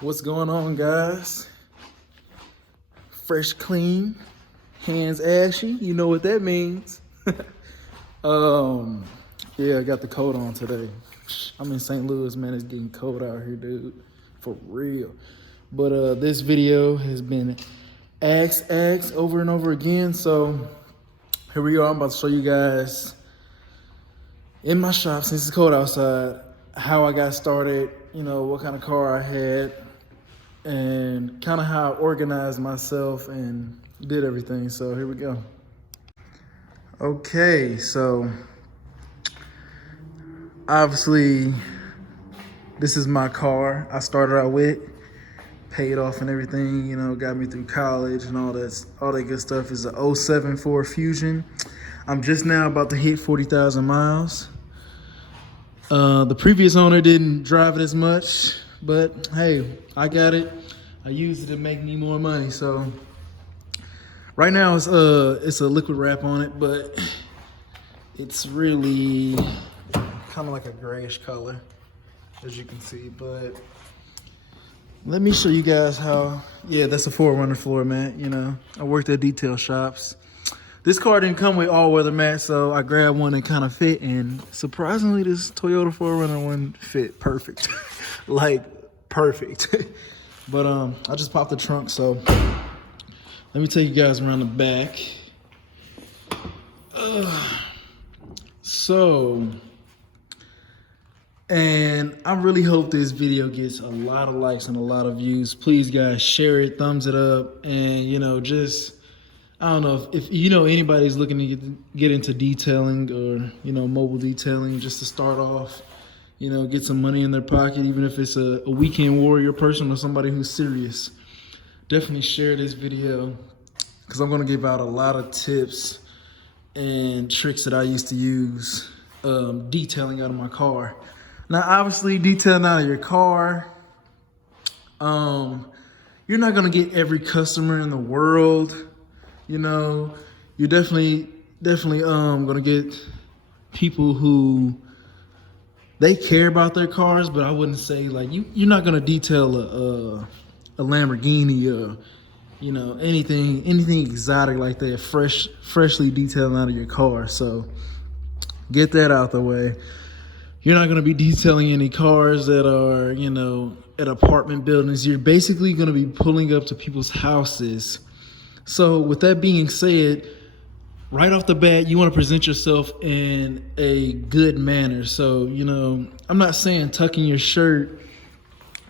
What's going on, guys? Fresh, clean, hands ashy. You know what that means. um, yeah, I got the coat on today. I'm in St. Louis, man. It's getting cold out here, dude. For real. But this video has been asked over and over again. So here we are. I'm about to show you guys in my shop, since it's cold outside, how I got started, you know, what kind of car I had, and kind of how I organized myself and did everything. So here we go. Okay, so obviously this is my car I started out with, paid off and everything, you know, got me through college and all that good stuff. Is a 07 Ford Fusion. I'm just now about to hit 40,000 miles. The previous owner didn't drive it as much, but hey, I got it. I used it to make me more money. So right now it's a liquid wrap on it, but it's really kind of like a grayish color, as you can see. But let me show you guys how. Yeah, that's a 4Runner floor mat. You know, I worked at detail shops. This car didn't come with all-weather mats, so I grabbed one that kind of fit, and surprisingly, this Toyota 4Runner one fit perfect. Like, perfect. But I just popped the trunk, so let me take you guys around the back. And I really hope this video gets a lot of likes and a lot of views. Please, guys, share it, thumbs it up, and, you know, just... I don't know if you know anybody's looking to get into detailing or, you know, mobile detailing, just to start off, you know, get some money in their pocket, even if it's a weekend warrior person or somebody who's serious. Definitely share this video, because I'm going to give out a lot of tips and tricks that I used to use detailing out of my car. Now, obviously, detailing out of your car, you're not going to get every customer in the world. You know, you're definitely gonna get people who they care about their cars, but I wouldn't say like you're not gonna detail a Lamborghini or, you know, anything exotic like that, freshly detailing out of your car. So get that out the way. You're not gonna be detailing any cars that are, you know, at apartment buildings. You're basically gonna be pulling up to people's houses. So with that being said, right off the bat, you want to present yourself in a good manner. So, you know, I'm not saying tuck in your shirt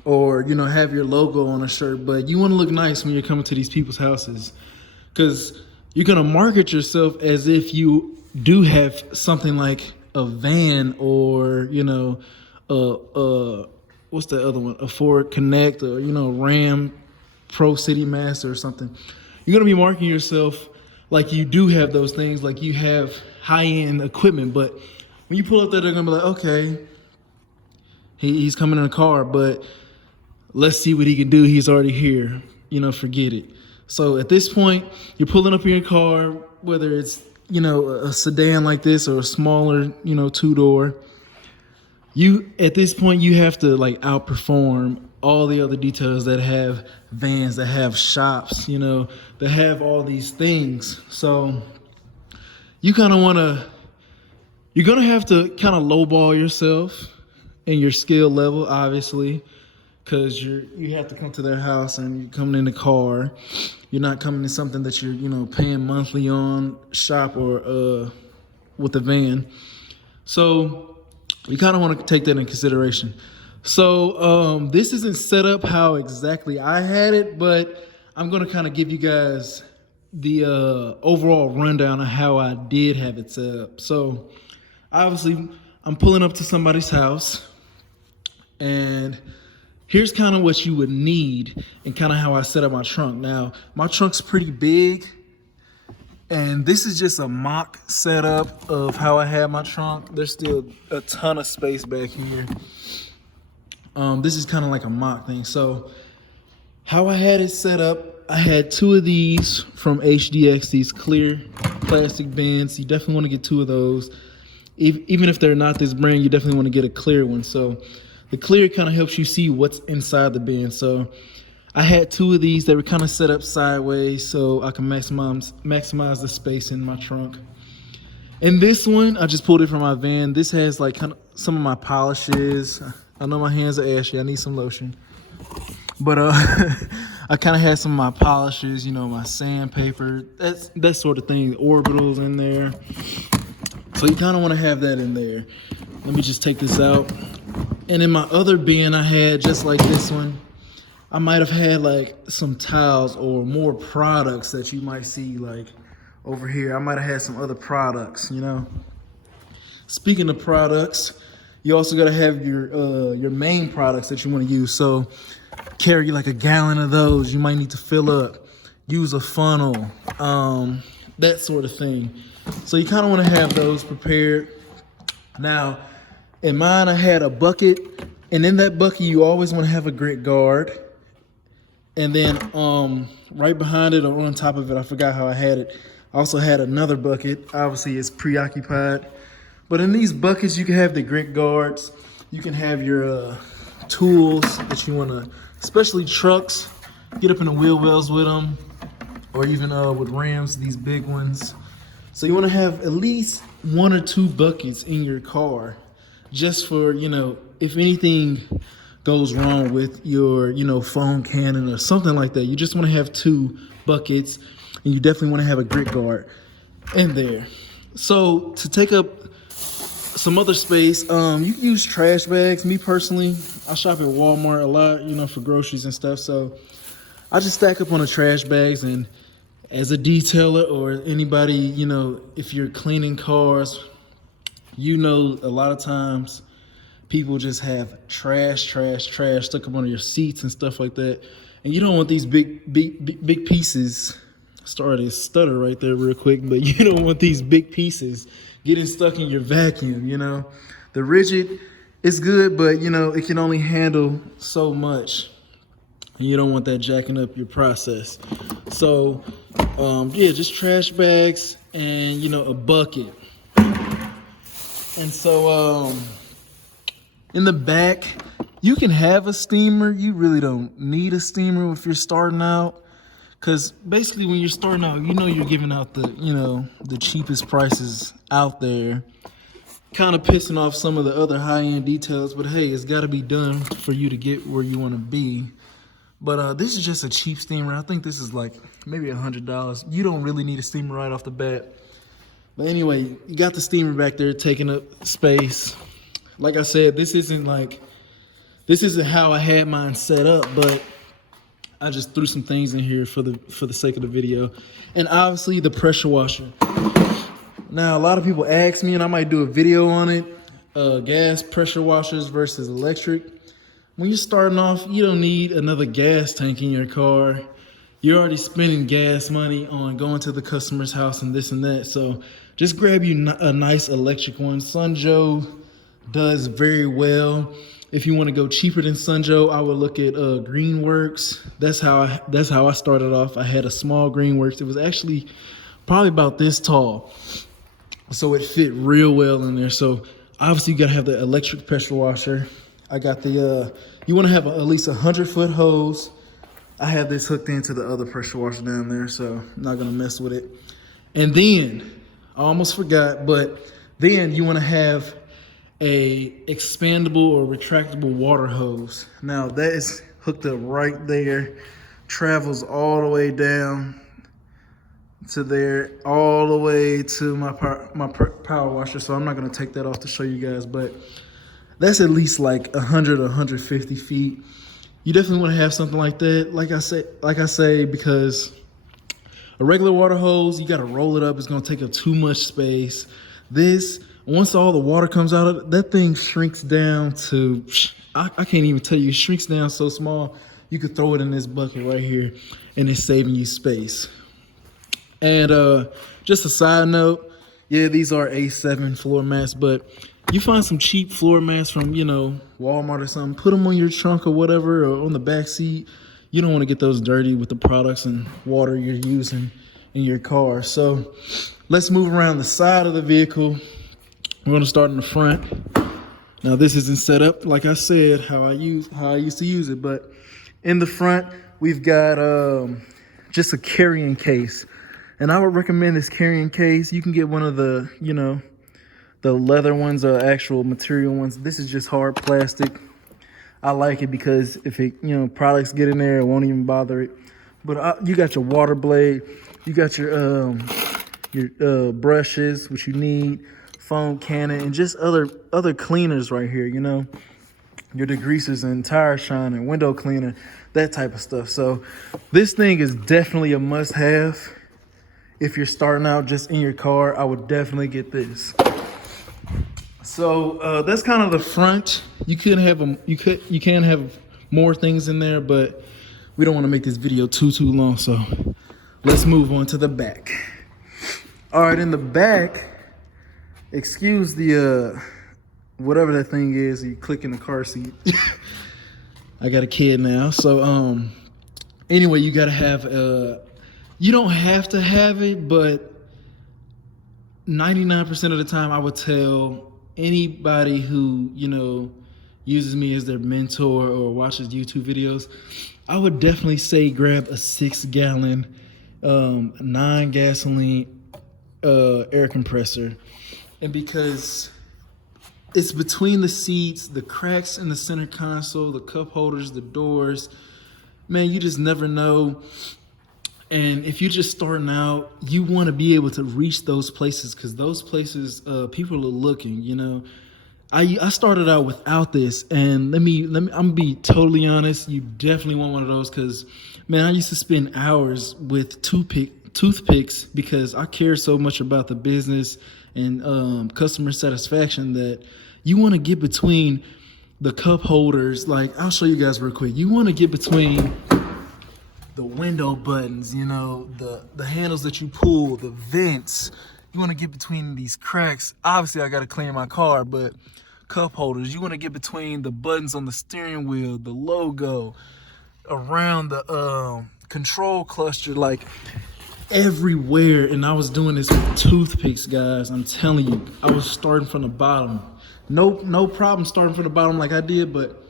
or, you know, have your logo on a shirt, but you want to look nice when you're coming to these people's houses, because you're going to market yourself as if you do have something like a van or, you know, what's the other one? A Ford Connect or, you know, Ram Pro City Master or something. You're going to be marketing yourself like you do have those things, like you have high-end equipment. But when you pull up there, they're going to be like, okay, he's coming in a car, but let's see what he can do. He's already here. You know, forget it. So at this point, you're pulling up in your car, whether it's, you know, a sedan like this or a smaller, you know, two-door. At this point, you have to like outperform all the other details that have vans, that have shops, you know, that have all these things. So you kind of want to, you're going to have to kind of lowball yourself in your skill level, obviously, because you have to come to their house and you're coming in the car. You're not coming in something that you're, you know, paying monthly on shop or with a van. So you kind of want to take that into consideration. So this isn't set up how exactly I had it, but I'm going to kind of give you guys the overall rundown of how I did have it set up. So obviously I'm pulling up to somebody's house, and here's kind of what you would need and kind of how I set up my trunk. Now, my trunk's pretty big, and this is just a mock setup of how I had my trunk. There's still a ton of space back here. This is kind of like a mock thing. So how I had it set up, I had two of these from HDX, these clear plastic bins. You definitely want to get two of those. Even if they're not this brand, you definitely want to get a clear one. So The clear kind of helps you see what's inside the bin. So I had 2 of these. They were kind of set up sideways so I can maximize the space in my trunk. And this one, I just pulled it from my van. This has like kind of some of my polishes. I know my hands are ashy. I need some lotion. But I kind of had some of my polishes, you know, my sandpaper, that sort of thing, orbitals in there. So you kind of want to have that in there. Let me just take this out. And in my other bin I had, just like this one, I might have had like some towels or more products that you might see like over here. I might have had some other products, you know. Speaking of products, you also gotta have your main products that you want to use. So carry like a gallon of those. You might need to fill up, use a funnel, that sort of thing. So you kind of want to have those prepared. Now, in mine, I had a bucket, and in that bucket, you always want to have a grit guard. And then right behind it or on top of it, I forgot how I had it, I also had another bucket. Obviously, it's preoccupied. But in these buckets, you can have the grit guards. You can have your tools that you want to, especially trucks, get up in the wheel wells with them, or even with rims, these big ones. So you want to have at least 1 or 2 buckets in your car, just for, you know, if anything goes wrong with your, you know, foam cannon or something like that. You just want to have 2 buckets, and you definitely want to have a grit guard in there. So to take up some other space, you can use trash bags. Me personally, I shop at Walmart a lot, you know, for groceries and stuff. So I just stack up on the trash bags, and as a detailer or anybody, you know, if you're cleaning cars, you know, a lot of times people just have trash stuck up under your seats and stuff like that. And you don't want these big pieces. Started to stutter right there real quick, but you don't want these big pieces getting stuck in your vacuum, you know. The rigid is good, but you know, it can only handle so much. And you don't want that jacking up your process. So yeah, just trash bags and, you know, a bucket. And so in the back, you can have a steamer. You really don't need a steamer if you're starting out. Because basically when you're starting out, you know, you're giving out the, you know, the cheapest prices out there. Kind of pissing off some of the other high-end details. But hey, it's got to be done for you to get where you want to be. But this is just a cheap steamer. I think this is like maybe $100. You don't really need a steamer right off the bat. But anyway, you got the steamer back there taking up space. Like I said, this isn't how I had mine set up, but I just threw some things in here for the sake of the video. And obviously the pressure washer. Now, a lot of people ask me, and I might do a video on it, gas pressure washers versus electric. When you're starting off, you don't need another gas tank in your car. You're already spending gas money on going to the customer's house and this and that. So just grab you a nice electric one. Sunjoe does very well. If you want to go cheaper than Sunjoe, I would look at Greenworks. That's how I started off. I had a small Greenworks. It was actually probably about this tall, so it fit real well in there. So obviously you gotta have the electric pressure washer. I got the you want to have at least 100-foot hose. I have this hooked into the other pressure washer down there, so I'm not gonna mess with it. And then I almost forgot, but then you want to have a expandable or retractable water hose. Now that is hooked up right there, travels all the way down to there, all the way to my power washer. So I'm not gonna take that off to show you guys, but that's at least like 100 or 150 feet. You definitely want to have something like that. Like I say, because a regular water hose, you got to roll it up. It's gonna take up too much space. This, once all the water comes out of it, that thing shrinks down to, I can't even tell you, it shrinks down so small, you could throw it in this bucket right here and it's saving you space. And just a side note, yeah, these are A7 floor mats, but you find some cheap floor mats from, you know, Walmart or something, put them on your trunk or whatever, or on the back seat. You don't want to get those dirty with the products and water you're using in your car. So let's move around the side of the vehicle. We're going to start in the front. Now this isn't set up like I said how I used to use it, but in the front we've got just a carrying case, and I would recommend this carrying case. You can get one of the the leather ones or actual material ones. This is just hard plastic. I like it because if it products get in there, it won't even bother it. But you got your water blade, you got your brushes, which you need, foam cannon, and just other cleaners right here. Your degreasers and tire shiner, window cleaner, that type of stuff. So this thing is definitely a must-have. If you're starting out just in your car, I would definitely get this. So that's kind of the front. You can have more things in there, but we don't want to make this video too long. So let's move on to the back. All right, in the back, excuse the whatever that thing is. You click in the car seat. I got a kid now, so anyway, you gotta have you don't have to have it, but 99% of the time I would tell anybody who uses me as their mentor or watches YouTube videos, I would definitely say grab a 6-gallon 9-gasoline air compressor. And because it's between the seats, the cracks in the center console, the cup holders, the doors, man, you just never know. And if you're just starting out, you want to be able to reach those places, because those places, people are looking. I started out without this, and I'm gonna be totally honest. You definitely want one of those, because man, I used to spend hours with toothpicks because I care so much about the business and customer satisfaction that you want to get between the cup holders. Like, I'll show you guys real quick. You want to get between the window buttons, the handles that you pull, the vents. You want to get between these cracks. Obviously, I got to clean my car, but cup holders. You want to get between the buttons on the steering wheel, the logo, around the control cluster, like everywhere. And I was doing this with toothpicks, guys. I'm telling you, I was starting from the bottom. No problem starting from the bottom like I did, but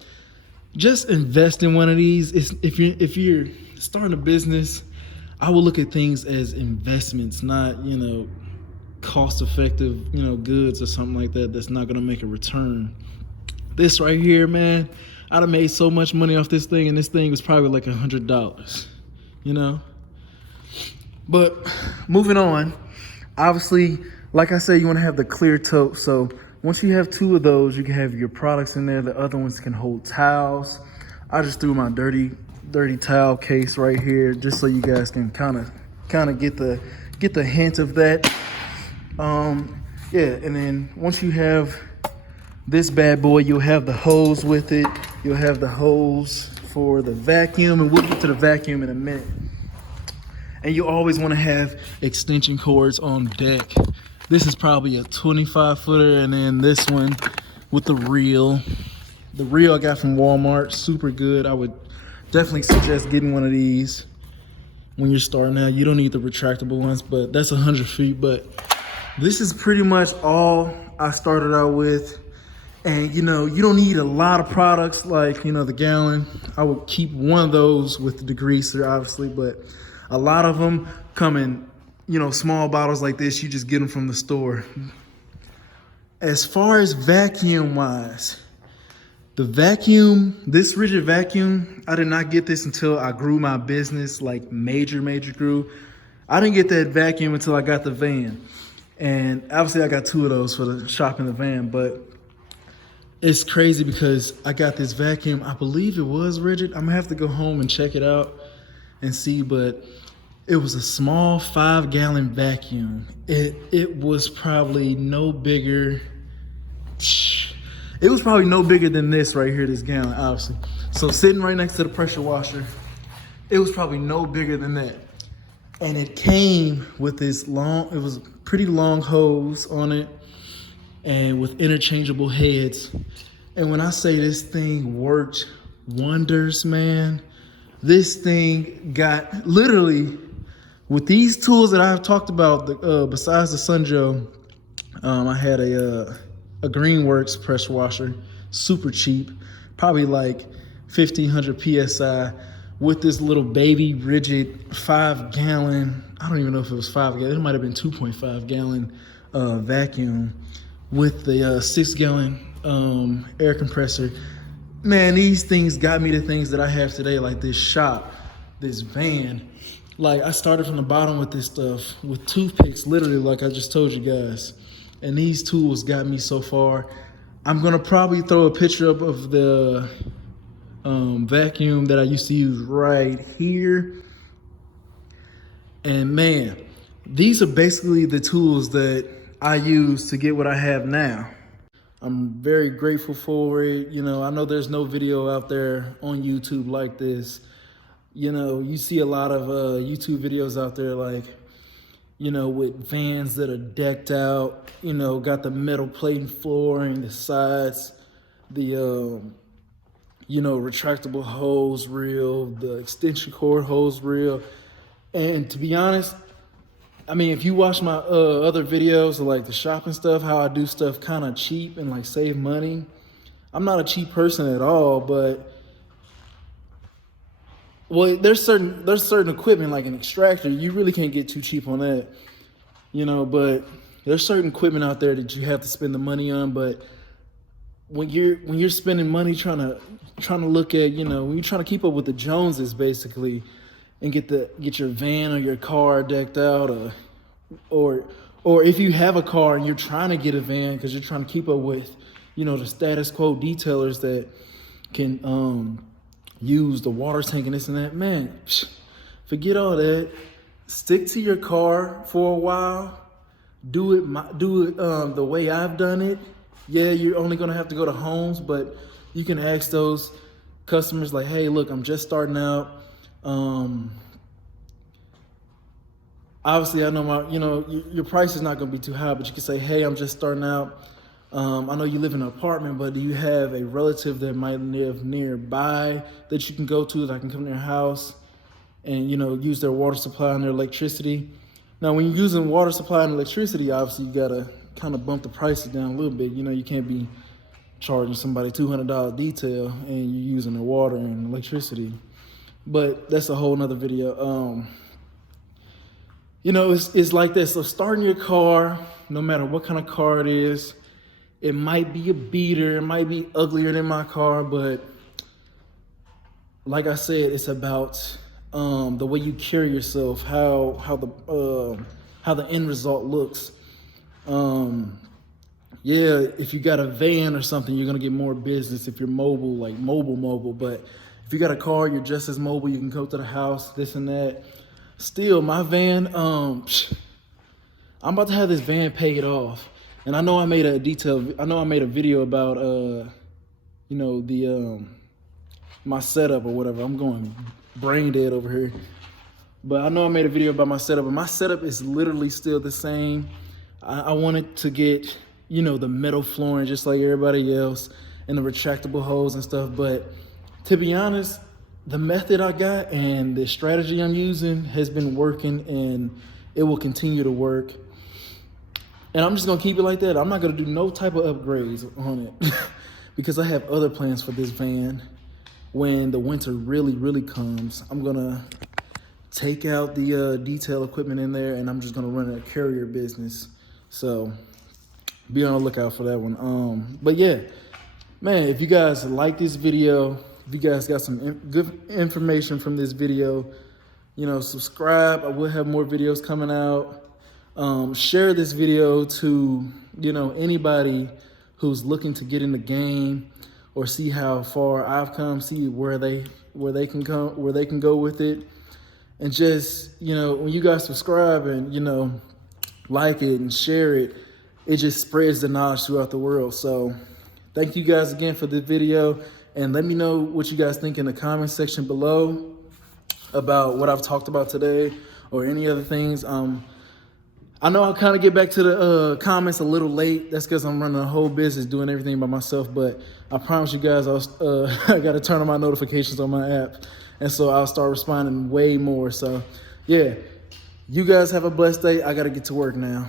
just invest in one of these. If you're starting a business, I will look at things as investments, not cost effective goods or something like that that's not gonna make a return. This right here, man, I'd have made so much money off this thing, and this thing was probably like $100, But moving on, obviously, like I said, you want to have the clear tote. So once you have 2 of those, you can have your products in there. The other ones can hold towels. I just threw my dirty towel case right here, just so you guys can kind of get the hint of that. Yeah, and then once you have this bad boy, you'll have the hose with it. You'll have the hose for the vacuum, and we'll get to the vacuum in a minute. And you always want to have extension cords on deck. This is probably a 25-footer, and then this one with the reel. The reel I got from Walmart, super good. I would definitely suggest getting one of these when you're starting out. You don't need the retractable ones, but that's 100 feet. But this is pretty much all I started out with. And you don't need a lot of products like, the gallon. I would keep one of those with the degreaser, obviously, but a lot of them come in, small bottles like this. You just get them from the store. As far as vacuum wise, the vacuum, this rigid vacuum, I did not get this until I grew my business, like major grew. I didn't get that vacuum until I got the van. And obviously I got 2 of those for the shop in the van, but it's crazy because I got this vacuum. I believe it was rigid. I'm gonna have to go home and check it out and see, but it was a small 5-gallon vacuum. It was probably no bigger. It was probably no bigger than this right here, this gallon, obviously. So sitting right next to the pressure washer, it was probably no bigger than that. And it came with this it was a pretty long hose on it, and with interchangeable heads. And when I say this thing worked wonders, man, this thing got literally, with these tools that I've talked about, besides the Sunjo, I had a a Greenworks pressure washer, super cheap, probably like 1500 psi, with this little baby rigid 5-gallon, I don't even know if it was 5 gallon, it might have been 2.5 gallon vacuum with the 6-gallon air compressor. Man, these things got me the things that I have today, like this shop, this van. Like, I started from the bottom with this stuff, with toothpicks, literally, like I just told you guys. And these tools got me so far. I'm gonna probably throw a picture up of the vacuum that I used to use right here. And man, these are basically the tools that I use to get what I have now. I'm very grateful for it. You know, I know there's no video out there on YouTube like this. You know, you see a lot of YouTube videos out there, like, you know, with vans that are decked out, you know, got the metal plating flooring, the sides, the, you know, retractable hose reel, the extension cord hose reel. And to be honest, I mean, if you watch my other videos of like the shopping stuff, how I do stuff kind of cheap and like save money, I'm not a cheap person at all, but well, there's certain equipment like an extractor, you really can't get too cheap on that, you know, but there's certain equipment out there that you have to spend the money on. But when you're spending money trying to look at, you know, when you're trying to keep up with the Joneses basically, and get your van or your car decked out, or if you have a car and you're trying to get a van because you're trying to keep up with, you know, the status quo detailers that can use the water tank and this and that, man, forget all that. Stick to your car for a while. Do it the way I've done it. Yeah, you're only gonna have to go to homes, but you can ask those customers like, hey, look, I'm just starting out. Obviously, I know your price is not gonna be too high, but you can say, hey, I'm just starting out. I know you live in an apartment, but do you have a relative that might live nearby that you can go to, that I can come to their house and, you know, use their water supply and their electricity? Now, when you're using water supply and electricity, obviously you gotta kind of bump the prices down a little bit. You know, you can't be charging somebody $200 detail and you're using their water and electricity. But that's a whole nother video. You know, it's like this. So starting your car, no matter what kind of car it is, it might be a beater, it might be uglier than my car, but like I said, it's about the way you carry yourself, how the end result looks. Yeah, if you got a van or something, you're gonna get more business if you're mobile, like mobile. But if you got a car, you're just as mobile. You can go to the house, this and that. Still, my van, I'm about to have this van paid off. And I know I made a video about, you know, my setup or whatever. I'm going brain dead over here. But I know I made a video about my setup, and my setup is literally still the same. I wanted to get, you know, the metal flooring just like everybody else and the retractable hose and stuff. But to be honest, the method I got and the strategy I'm using has been working, and it will continue to work. And I'm just gonna keep it like that. I'm not gonna do no type of upgrades on it because I have other plans for this van. When the winter really comes, I'm gonna take out the detail equipment in there, and I'm just gonna run a carrier business. So be on the lookout for that one. But yeah, man, if you guys like this video, if you guys got some good information from this video, you know, subscribe. I will have more videos coming out. Share this video to, you know, anybody who's looking to get in the game or see how far I've come, see where they can go with it. And just, you know, when you guys subscribe and, you know, like it and share it, it just spreads the knowledge throughout the world. So thank you guys again for the video, and let me know what you guys think in the comment section below about what I've talked about today or any other things. I know I'll kind of get back to the comments a little late. That's because I'm running a whole business, doing everything by myself. But I promise you guys, I got to turn on my notifications on my app. And so I'll start responding way more. So, yeah, you guys have a blessed day. I got to get to work now.